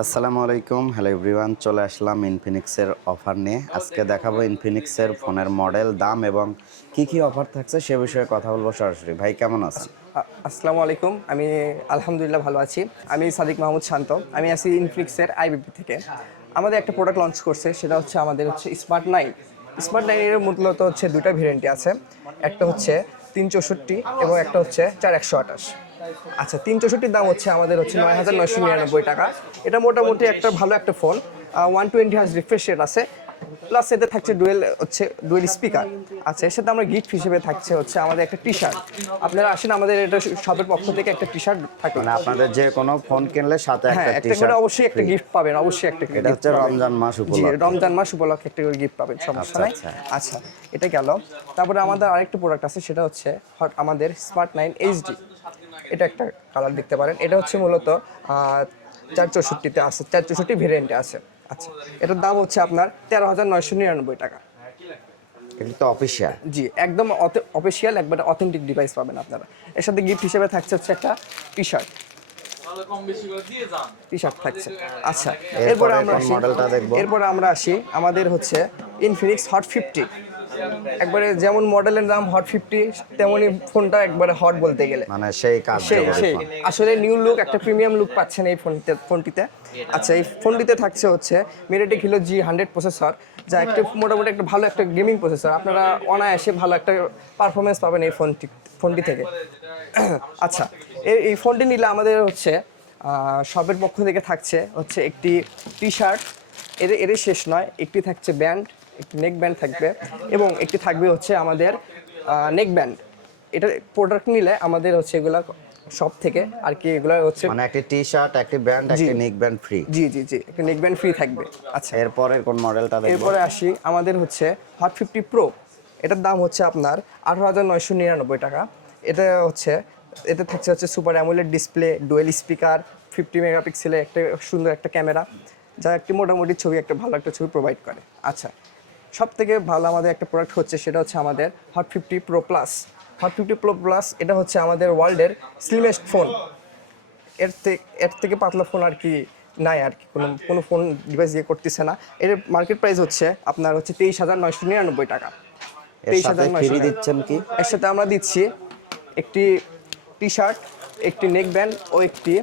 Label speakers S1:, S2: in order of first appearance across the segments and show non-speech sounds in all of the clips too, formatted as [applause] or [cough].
S1: আসসালামু আলাইকুম। Hello everyone চলে আসলাম ইনফিনিক্সের অফার নিয়ে। আজকে দেখাবো ইনফিনিক্সের ফোনের মডেল দাম এবং কি কি অফার থাকছে সে বিষয়ে কথা বলব সরাসরি। ভাই, কেমন আছেন?
S2: আসসালামু আলাইকুম। আমি আলহামদুলিল্লাহ ভালো আছি। আমি সাদিক মাহমুদ শান্ত। আমি আছি ইনফিনিক্সের আইবিপি থেকে। আমাদের একটা প্রোডাক্ট লঞ্চ করছে, সেটা হচ্ছে আমাদের হচ্ছে স্মার্ট নাইন স্মার্ট নাইনের মূলত হচ্ছে দুটা ভেরিয়েন্টই আছে। একটা হচ্ছে তিন চৌষট্টি এবং একটা হচ্ছে চার একশো আঠাশ। আচ্ছা তিন চৌষট্টির দাম হচ্ছে আমাদের হচ্ছে নয় হাজার নয়শো নিরানব্বই টাকা। এটা মোটামুটি একটা ভালো একটা ফোন। ওয়ান টোয়েন্টি হাজ রিফ্রেশ রেট আছে। প্লাস এতে থাকছে ডুয়েল হচ্ছে ডুয়েল স্পিকার আচ্ছা এর সাথে আমরা গিফট হিসেবে থাকছে হচ্ছে আমাদের একটা টি শার্ট আপনারা আসেন আমাদের এটা শপের পক্ষ থেকে একটা টি শার্ট থাকে
S1: মানে আপনাদের যে কোনো ফোন কিনলে সাথে
S2: হ্যাঁ
S1: একটা টি
S2: একটা করে অবশ্যই একটা গিফট পাবেন অবশ্যই একটা
S1: এটা হচ্ছে রমজান মাস
S2: জি
S1: উপলক্ষে।
S2: রমজান মাস উপলক্ষে একটা করে গিফট পাবেন সমস্যা নাই।
S1: আচ্ছা,
S2: আচ্ছা এটা গেল। তারপরে আমাদের আরেকটা প্রোডাক্ট আছে সেটা হচ্ছে আমাদের স্মার্ট নাইন এইচডি এটা একটা কালার দেখতে পারেন। এটা হচ্ছে মূলত চার চৌষট্টিতে আছে চার চৌষট্টি ভেরিয়েন্টে আছে। আচ্ছা এটার দাম হচ্ছে আপনার তেরো হাজার নয়শো নিরানব্বই টাকা।
S1: এটা তো অফিসিয়াল
S2: জি একদম অফিসিয়াল একবারে অথেন্টিক ডিভাইস পাবেন আপনারা। এর সাথে গিফট হিসেবে থাকছে হচ্ছে একটা টি শার্ট টি শার্ট থাকছে। আচ্ছা এরপরে আমরা আসি। এরপরে আমরা আসি আমাদের হচ্ছে ইনফিনিক্স হট ফিফটি একবারে যেমন মডেলের নাম হট ফিফটি তেমনই ফোনটা একবারে হট বলতে গেলে।
S1: মানে সেই কাজ
S2: সেই সেই। আসলে নিউ লুক একটা প্রিমিয়াম লুক পাচ্ছেন এই ফোনটিতে ফোনটিতে। আচ্ছা এই ফোনটিতে থাকছে হচ্ছে MediaTek Helio G hundred processor যা একটা মোটামুটি একটা ভালো একটা গেমিং প্রসেসর আপনারা অনায়াসে ভালো একটা পারফরমেন্স পাবেন এই ফোনটি ফোনটি থেকে। [clears throat] আচ্ছা এই এই ফোনটি নিলে আমাদের হচ্ছে শপের পক্ষ থেকে থাকছে হচ্ছে একটি টি শার্ট এর এরই শেষ নয় একটি থাকছে ব্যান্ড একটি নেক ব্যান্ড থাকবে এবং একটি থাকবে হচ্ছে আমাদের নেক ব্যান্ড এটা প্রোডাক্ট নিলে আমাদের হচ্ছে এগুলা সব থেকে আর কি এগুলা হচ্ছে
S1: মানে একটি টি শার্ট একটি ব্যান্ড একটি নিক ব্যান্ড ফ্রি
S2: জি জি জি একটা নেক ব্যান্ড ফ্রি থাকবে। আচ্ছা।
S1: এরপরের কোন মডেলটা দেখব?
S2: এরপরে আসি আমাদের হচ্ছে হট ফিফটি প্রো এটার দাম হচ্ছে আপনার আঠারো হাজার নয়শো নিরানব্বই টাকা। এটা হচ্ছে এতে থাকছে হচ্ছে super AMOLED display dual speaker fifty মেগাপিক্সেলের একটা সুন্দর একটা ক্যামেরা যা একটি মোটামুটি ছবি একটা ভালো একটা ছবি প্রোভাইড করে। আচ্ছা। সব থেকে ভালো আমাদের একটা প্রোডাক্ট হচ্ছে সেটা হচ্ছে আমাদের hot fifty pro plus hot fifty pro plus এটা হচ্ছে আমাদের ওয়ার্ল্ডের স্লিমেস্ট ফোন এর থেকে এর থেকে পাতলা ফোন আর কি নাই আর কি। কোনো কোনো ফোন ডিভাইস দিয়ে করতেছে না। এর মার্কেট প্রাইস হচ্ছে আপনার হচ্ছে তেইশ হাজার নয়শো নিরানব্বই টাকা। তেইশ হাজার
S1: ফ্রি দিচ্ছেন কি?
S2: এর সাথে আমরা দিচ্ছি একটি টি শার্ট একটি নেক ব্যান্ড ও একটি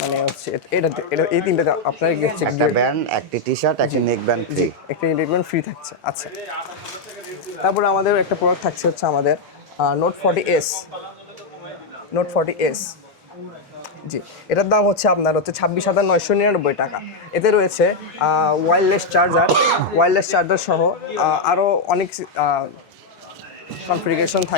S2: মানে হচ্ছে এটা এটা এই তিনটা আপনার হচ্ছে
S1: একটা ব্যান্ড একটি টি শার্ট একটি নেক ব্যান্ড ফ্রি
S2: একটা এন্টারটেনমেন্ট ফ্রি থাকছে। আচ্ছা। তারপরে আমাদের একটা প্রোডাক্ট থাকছে হচ্ছে আমাদের note forty S note forty S G এটার দাম হচ্ছে আপনার হচ্ছে ছাব্বিশ হাজার নয়শো নিরানব্বই টাকা। এতে রয়েছে ওয়্যারলেস চার্জার ওয়্যারলেস চার্জার সহ আরও অনেক কনফিগারেশন থাকে